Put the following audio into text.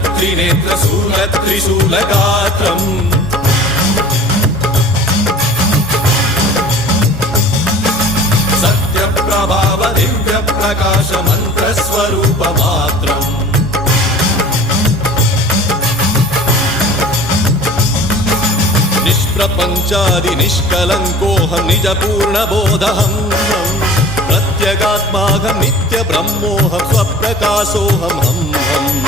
त्रिनेत्रशूलत्रिशूलगात्रम् सत्यप्रभाव दिव्यप्रकाश मन्त्रस्वरूपमात्रम् निष्प्रपञ्चादि निष्कलङ्कोऽहं निजपूर्णबोधहं प्रत्यगात्माहं नित्यब्रह्मोऽहं स्वप्रकाशोऽहं हं हम्